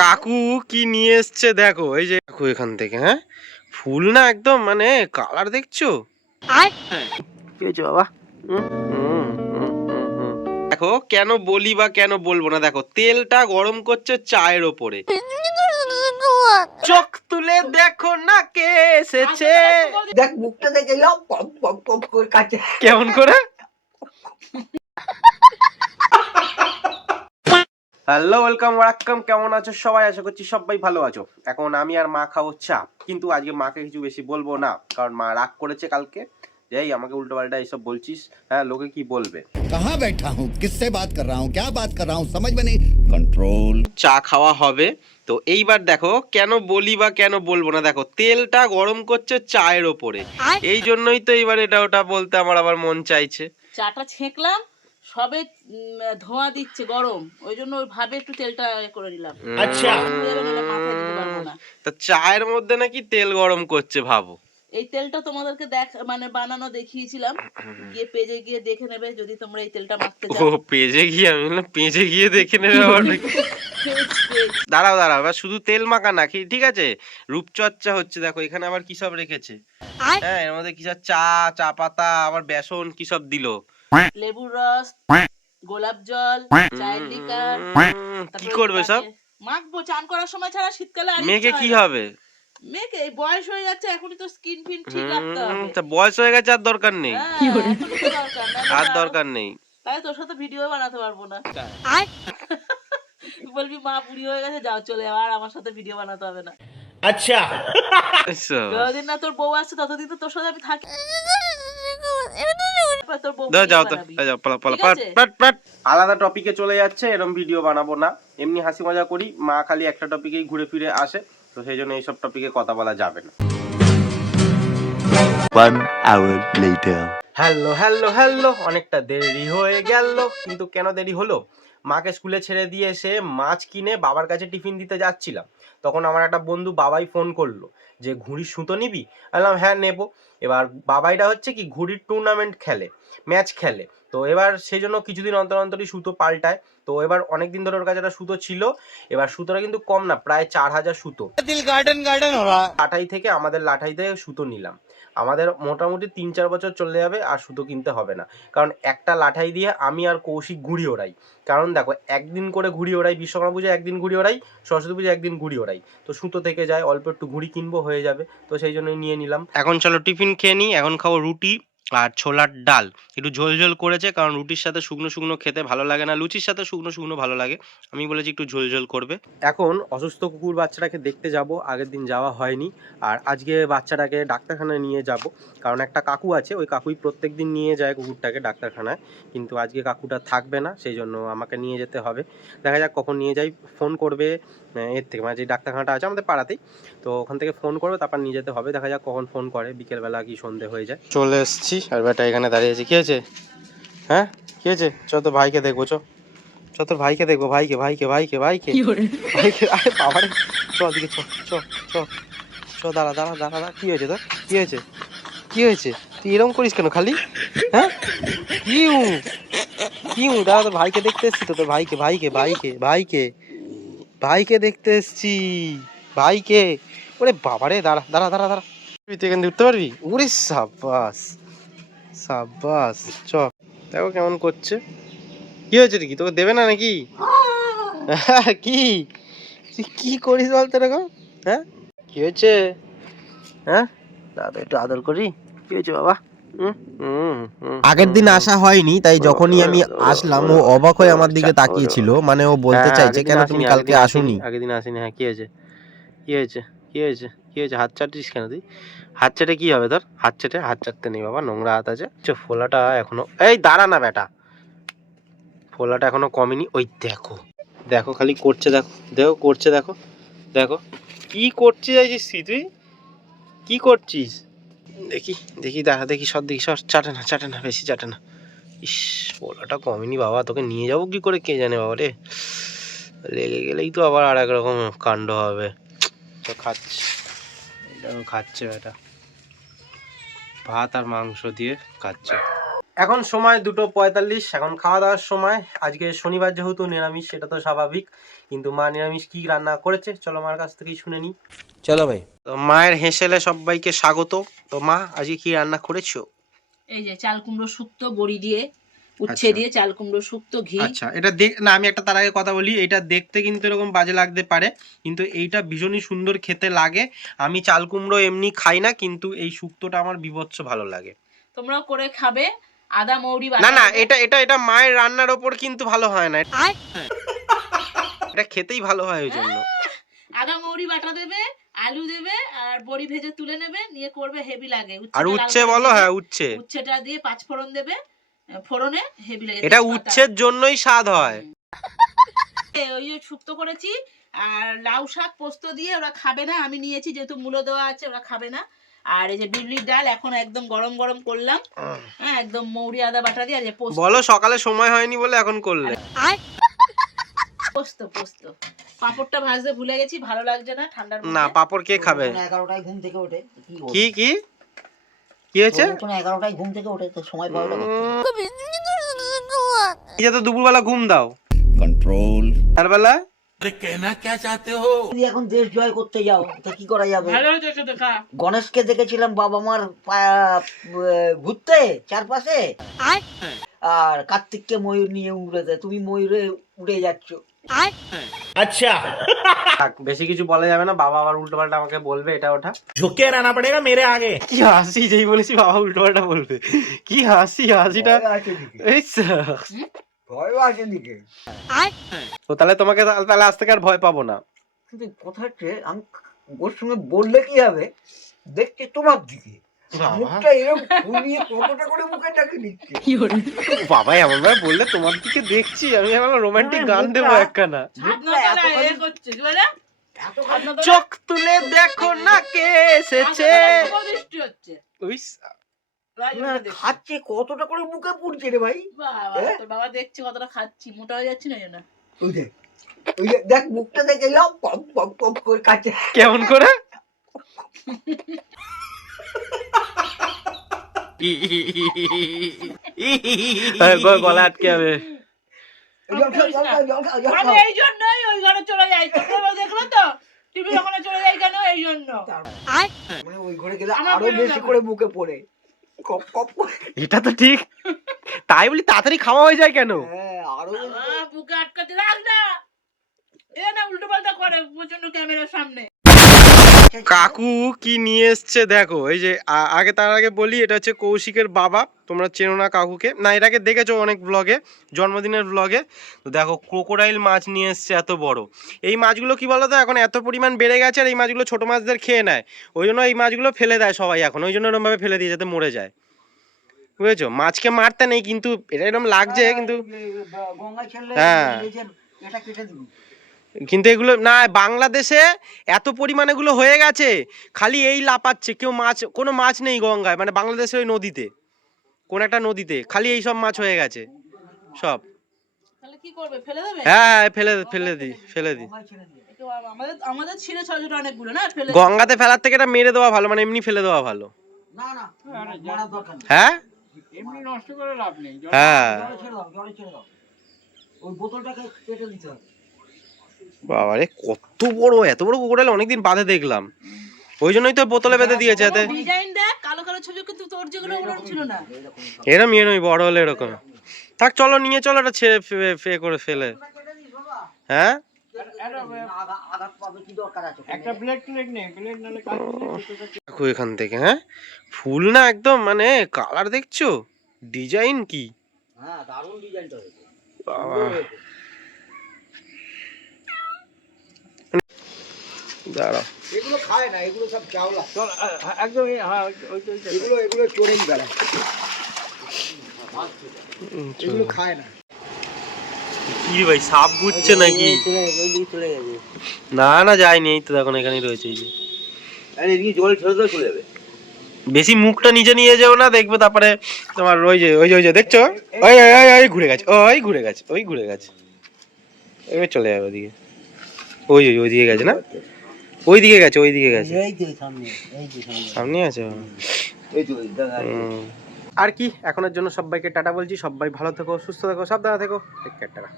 কাকু কি নিয়ে এসছে দেখো, এই যে কাকু এখান থেকে। হ্যাঁ, ফুল না একদম মানে কালার দেখছো? কি হয়েছে বাবা? দেখো কেন বলি বা কেন বলবো না, দেখো তেলটা গরম করছে চায়ের ওপরে। চোখ তুলে দেখো না কে এসেছে। দেখ মুখটা দেখে যাও, পপ পপ পপ করে কাটে। কেমন করে? হ্যালো, ওয়েলকাম ওয়ারাক্কাম। কেমন আছো সবাই? আশা করছি সবাই ভালো আছো। এখন আমি আর মা খাবো চা, কিন্তু আজকে মাকে কিছু বেশি বলবো না, কারণ মা রাগ করেছে কালকে। এই আমাকে উল্টো পাল্টা এইসব বলছিস, হ্যাঁ লোকে কি বলবে। कहाँ बैठा हूँ, किससे बात कर रहा हूँ, क्या बात कर रहा हूँ, समझ में नहीं। कंट्रोल। চা খাওয়া হবে তো এইবার দেখো কেন বলি বা কেন বলবো না, দেখো তেলটা গরম করছে চায়ের ওপরে। এই জন্যই তো এইবার এটা ওটা বলতে আমার আবার মন চাইছে। চাটা ছেঁকলাম, সবে ধোঁয়া দিচ্ছে গরম, ওই জন্য ওই ভাবে একটু তেলটা করে নিলাম। আচ্ছা, মাথায় দিতে পারবো না। তা চায়ের মধ্যে নাকি তেল গরম করছে, ভাবো। এই তেলটা তোমাদেরকে মানে বানানো দেখিয়েছিলাম, গিয়ে পেজে গিয়ে দেখে নেবে যদি তোমরা এই তেলটা মাখতে ও চাও। পেজে গিয়ে, আমি বললাম পেজে গিয়ে দেখে নেবে আবার। দাঁড়াও দাঁড়াও, এবার শুধু তেল মাখা নাকি, ঠিক আছে রূপচর্চা হচ্ছে। দেখো এখানে আবার কি সব রেখেছে। হ্যাঁ, এর মধ্যে কি সব চা পাতা, আবার বেসন কি সব দিলো। লেবুর রস, গোলাপ জল, চায়ের লিকার। কি করবে সব? মাখবো চান করার সময়, ছাড়া শীতকালে আর মেয়েকে কি হবে? মেয়েকে এই বয়স হয়ে যাচ্ছে, এখনই তো স্কিন ফিন ঠিক রাখতে হবে। তা বয়স হয়ে গেছে, আর দরকার নেই। আর দরকার নেই। তাই তোর সাথে ভিডিও বানাতে পারবো না। বলবি মা বুড়ি হয়ে গেছে, যাও চলে যাও, আর আমার সাথে ভিডিও বানাতে হবে না। আচ্ছা, যতদিন না তোর বউ আসছে ততদিন তো তোর সাথে আমি থাকি। তোর বউ যাও তো, বানাবি। যাও পালা পালা ঠিক আছে? আলাদা টপিকে চলে যাচ্ছে, এরকম ভিডিও বানাবো না। এমনি হাসি মজা করি, মা খালি একটা টপিকেই ঘুরে ফিরে আসে, তো সেই জন্য এইসব টপিকে কথা বলা যাবে না। 1 hour later. Hello hello hello, অনেকটা দেরি হয়ে গেল, কিন্তু কেন দেরি হলো? মাকে স্কুলে ছেড়ে দিয়ে এসে মাছ কিনে বাবার কাছে টিফিন দিতে যাচ্ছিলাম, তখন আমার একটা বন্ধু বাবাই ফোন করলো যে ঘুড়ির সুতো নিবি? বললাম হ্যাঁ নেবো। এবার বাবাইটা হচ্ছে কি ঘুড়ির টুর্নামেন্ট খেলে, ম্যাচ খেলে, তো এবার সেই জন্য কিছুদিন অন্তর অন্তরই সুতো পাল্টায়। তো এবার অনেকদিন ধরে ওর কাছে একটা সুতো ছিল, এবার সুতোটা কিন্তু কম না, প্রায় 4000 সুতো। লাঠাই থেকে, আমাদের লাঠাই থেকে সুতো নিলাম। আমাদের মোটামুটি 3-4 বছর চলে যাবে, আর সুতো কিনতে হবে না, কারণ একটা লাঠাই দিয়ে আমি আর কৌশিক ঘুড়ি ওড়াই। কারণ দেখো একদিন করে ঘুড়ি ওড়াই, বিশ্বকর্মা পুজোয় একদিন ঘুড়ি ওড়াই, সরস্বতী পুজোয় একদিন ঘুড়ি ওড়াই, তো সুতো থেকে যায়, অল্প একটু ঘুড়ি কিনবো, হয়ে যাবে, তো সেই জন্যই নিয়ে নিলাম। এখন চলো টিফিন খেয়ে নিই। এখন খাবো রুটি আর ছোলার ডাল, একটু ঝোল ঝোল করেছে, কারণ রুটির সাথে শুকনো শুকনো খেতে ভালো লাগে না, লুচির সাথে শুকনো শুকনো ভালো লাগে। আমি বলেছি একটু ঝোল ঝোল করবে। এখন অসুস্থ কুকুর বাচ্চাটাকে দেখতে যাব, আগের দিন যাওয়া হয়নি, আর আজকে বাচ্চাটাকে ডাক্তারখানায় নিয়ে যাব, কারণ একটা কাকু আছে, ওই কাকুই প্রত্যেক দিন নিয়ে যায় কুকুরটাকে ডাক্তারখানায়, কিন্তু আজকে কাকুটা থাকবে না, সেই জন্য আমাকে নিয়ে যেতে হবে। দেখা যাক কখন নিয়ে যাই, ফোন করবে এর থেকে, মানে যে ডাক্তারখানাটা আছে আমাদের পাড়াতেই, তো ওখান থেকে ফোন করবে, তারপর নিয়ে যেতে হবে। দেখা যাক কখন ফোন করে, বিকেলবেলা কি সন্ধে হয়ে যায়। চলে এসেছি, আর বেটা এখানে দাঁড়িয়ে আছে। কি হয়েছে? হ্যাঁ কি হয়েছে? চ তোর ভাইকে দেখবো, চ তোর ভাইকে দেখবো, ভাইকে ভাইকে ভাইকে ভাইকে ভাইকে। আরে বাবারে, চ দিকে, চ চ চ চ, দাঁড়া দাঁড়া দাঁড়া দাঁড়া। কি হয়েছে তোর? কি হয়েছে? কি হয়েছে? তুই এরকম করিস কেন খালি? হ্যাঁ কিউ কিউ, দাঁড়া, তোর ভাইকে দেখতে এসছি তো, তোর ভাইকে ভাইকে ভাইকে ভাইকে ভাইকে দেখতে এসছি, ভাইকে। ওরে বাবারে, দাঁড়া দাঁড়া দাঁড়া দাঁড়া, তুই তো এখান থেকে উঠতে পারবি? ওরে সাব্বাস সাব্বাস, চ। দেখো কেমন করছে। কি হয়েছে কি, তোকে দেবে না নাকি? কি তুই কি করিস বলতে এরকম? হ্যাঁ কি হয়েছে? হ্যাঁ দাদা একটু আদর করি। কি হয়েছে বাবা? আগের দিন আসা হয়নি, তাই যখনই আমি আসলাম ও অবাক হয়ে আমার দিকে তাকিয়েছিল, মানে ও বলতে চাইছে কেন তুমি কালকে আসোনি। আগের দিন আসিনি। হ্যাঁ কি হয়েছে? কি হয়েছে? কি হয়েছে? কি হয়েছে? হাত চাটিস কেন তুই? হাত চেটে কি হবে তোর? হাত চাটতে নেই বাবা, নোংরা হাত আছে। ফোলাটা এখনো, এই দাঁড়া না বেটা, ফোলাটা এখনো কমেনি। ওই দেখো দেখো খালি করছে, দেখো দেখো করছে, দেখো দেখো কি করছিস তুই, কি করছিস? দেখি দেখি দাঁড়া, দেখি সব দেখি, সব চাটে না বেশি চাটে না। ইস, ফোলাটা কমেনি বাবা, তোকে নিয়ে যাবো কি করে কে জানে বাবা রে, লেগে গেলেই তো আবার আর এক রকম কাণ্ড হবে। তো খাচ্ছে, খাচ্ছে বেটা, ভাত আর মাংস দিয়ে খাচ্ছে। এখন সময় 2:45, এখন খাওয়া দাওয়ার সময়। আজকে শনিবার যেহেতু নিরামিষ, সেটা তো স্বাভাবিক, কিন্তু মা নিরামিষ কি রান্না করেছে চলো মার কাছ থেকেই শুনে নিই। চলো ভাই। তো মায়ের হেসেলে সবাইকে স্বাগত। তো মা আজকে কি রান্না করেছো? এই যে চাল কুমড়ো শুক্তো বড়ি দিয়ে, উচ্ছে আচ্ছা। দিয়ে চাল কুমড়ো শুক্তো, ঘি। আচ্ছা, এটা দেখ না, আমি একটা তার আগে কথা বলি, এটা দেখতে কিন্তু এরকম বাজে লাগতে পারে, কিন্তু এইটা ভীষণই সুন্দর খেতে লাগে। আমি চাল কুমড়ো এমনি খাই না, কিন্তু এই শুক্তোটা আমার বিভৎস ভালো লাগে। তোমরাও করে খাবে। আদা মৌরি না বাটা না, দেবে। এটা মায়ের রান্নার ওপর কিন্তু ভালো হয় না, এটা খেতেই ভালো হয় ওই জন্য। আদা মৌরি বাটা দেবে, আলু দেবে, আর বড়ি ভেজে তুলে নেবে, নিয়ে করবে, হেভি লাগে। আর লাল উচ্ছে করে বলো, দেবে, হ্যাঁ উচ্ছে, উচ্ছেটা দিয়ে 5 ফোড়ন দেবে, ফোড়নে হেভি লাগে। এটা তেজপাতা। উচ্ছের জন্যই স্বাদ হয়। ওই যে শুক্তো করেছি, আর লাউ শাক পোস্ত দিয়ে, ওরা খাবে না, আমি নিয়েছি যেহেতু মূলো দেওয়া আছে, ওরা খাবে না। আর এই যে বিউলির ডাল এখন একদম গরম গরম করলাম, হ্যাঁ একদম মৌরি আদা বাটা দিয়ে। আর যে পোস্ত, বলো সকালে সময় হয়নি বলে এখন করলে। পোস্ত পোস্ত পাঁপড়টা ভাজতে ভুলে গেছি, ভালো লাগছে না ঠান্ডার না, মধ্যে। পাপড় কে খাবে? 11টায় ঘুম থেকে ওঠে কি কি কি হয়েছে? 11টায় ঘুম থেকে ওঠে, তো সময় পাবে না। এই যে তো দুপুরবেলা ঘুম দাও, कंट्रोल। আর বেলা যদি এখন দেশ জয় করতে যাও তো কি করা যাবে? ভালো হয়েছে শুধু খা। গণেশকে দেখেছিলাম বাবা মার ঘুরতে চারপাশে, আর কার্তিককে ময়ূর নিয়ে উড়ে দেয়, তুমি ময়ূরে উড়ে যাচ্ছ। থাক, বেশি কিছু বলা যাবে না, বাবা আবার উল্টো পাল্টা আমাকে বলবে এটা ওটা। झुके रहना पड़ेगा मेरे आगे। কি হাসি, যেই বলেছি বাবা উল্টো পাল্টা বলবে, কি হাসিটা। এই ভয় আছে দিকে। তো তাহলে তোমাকে তাহলে আজ থেকে আর ভয় পাবো না। কিন্তু কথা হচ্ছে, আমি ওর সঙ্গে বললে কি হবে, দেখছে তোমার দিকে, মুখটা এরকম ঘুরিয়ে কতটা করে মুখে ডাকে দিচ্ছে। বাবা এমন ভাবে বললে তোমার দিকে দেখছি, আমি আমার রোমান্টিক গান দেবো একখানা। মুখটা এতখানি করছে কি বলে? এতখানি চোখ তুলে দেখো না কে এসেছে। বৃষ্টি হচ্ছে। ওই না, খাচ্ছে কতটা করে মুখে পুড়ছে রে ভাই। বাবা, তোর বাবা দেখছে কতটা খাচ্ছি, মোটা হয়ে যাচ্ছি না যেন। ওই দেখ, ওই দেখ মুখটা দেখে লাভ পপ পপ পপ করে খাচ্ছে। কেমন করে? গলা আটকে যাবে। জল খাও, জল খাও, জল খাও, জল আমি খাও। এই জন্যই ওই ঘরে চলে যাই, তোমরা দেখলো তো টিভি ওখানে চলে যাই কেন, এই জন্য। মানে ওই ঘরে গেলে আমার আরো বেরোনো বেশি যাবে। করে মুখে পড়ে, কপ কপ করে। এটা তো ঠিক, তাই বলি তাড়াতাড়ি খাওয়া হয়ে যায় কেন? হ্যাঁ, আরো বেশি করে। বাবা, বুকে আটকাতে রাখ না, এ না উল্টো পাল্টা করে প্রচন্ড ক্যামেরার সামনে। কাকু কি নিয়ে এসছে দেখো, এই যে আগে তার আগে বলি, এটা হচ্ছে কৌশিকের বাবা, তোমরা চেনো না কাকুকে, না এর আগে দেখেছো অনেক ব্লগে, জন্মদিনের ব্লগে। তো দেখো ক্রোকোডাইল মাছ নিয়ে এসছে এত বড়। এই মাছগুলো কি বলো তো, এখন এত পরিমাণ বেড়ে গেছে, আর এই মাছগুলো ছোট মাছদের খেয়ে নেয়, ওই জন্য এই মাছগুলো ফেলে দেয় সবাই এখন, ওই জন্য এরকম ভাবে ফেলে দিয়ে যাতে মরে যায়, বুঝেছো? মাছকে মারতে নেই, কিন্তু এটা এরকম লাগছে, কিন্তু গঙ্গায় ছেড়লে হ্যাঁ। লেজের এটা কেটে দিবি। কিন্তু এগুলো না, বাংলাদেশে এত পরিমাণে এগুলো হয়ে গেছে, খালি এই লাপাচ্ছে, কেউ মাছ, কোনো মাছ নেই গঙ্গায়, মানে বাংলাদেশে ওই নদীতে, কোন একটা নদীতে খালি এই সব মাছ হয়ে গেছে সব। তাহলে কি করবে, ফেলে দেবে? হ্যাঁ ফেলে দিই। গঙ্গায় ছেড়ে দিবি। একটু আমাদের আমাদের ছিঁড়ে ছোট ছোট অনেকগুলো না, ফেলে গঙ্গাতে ফেলার থেকে এটা মেরে দেওয়া ভালো, মানে এমনি ফেলে দেওয়া ভালো। না না, মারার দরকার নেই। হ্যাঁ এমনি নষ্ট করে লাভ নেই। হ্যাঁ জলে ছেড়ে দাও, জলে ছেড়ে দাও। ওই বোতলটাকে কেটে দিতে হবে। বাবারে, কত বড়, এত বড় কুকুর অনেকদিন বাদে দেখলাম, ওই জন্যই তো বোতলে বেঁধে দিয়েছে এতে। ডিজাইন দেখ, কালো কালো ছবি, কিন্তু তোর যেগুলো ওগুলো ছিল না। এরমই বড় হলে এরকম থাক। চলো নিয়ে চলো, এটা ছেড়ে ফে করে ফেলে। হ্যাঁ আঘাত পাবে, কি দরকার আছে? একটা প্লেট নেই, প্লেট নালে কাজ দেখো এখান থেকে, হ্যাঁ ফুল না একদম, মানে কালার দেখছো, ডিজাইন কি হ্যাঁ, দারুণ ডিজাইনটা হয়েছে। বাবা। দাঁড়াও, এগুলো খায় না, এগুলো সব চাওলা। একদম হ্যাঁ, এগুলো চড়েই বেড়ায়, এগুলো খায় না। কি রে ভাই, সাপ ঘুরছে নাকি? চলে যাবে। না না যায়নি, এই তো দেখুন এখানেই রয়েছে। এই যে আরে এদিকে জল ছেড়ে দাও, চলে যাবে। বেশি মুখটা নিচে নিয়ে যাও না, দেখবে তারপরে তোমার ওই যে দেখছো, ওই ঘুরে গেছে, ওই ঘুরে গেছে, এবার চলে যাবে ওদিকে, ওইদিকে গেছে না, ওইদিকে গেছে এই যে সামনে, এই যে সামনে, সামনে আছে। এই তো দেখা আর কি, এখনের জন্য সবাইকে টাটা বলছি, সবাই ভালো থেকো, সুস্থ থেকো, সাবধানে থেকো, টেক কেয়ার, টাটা।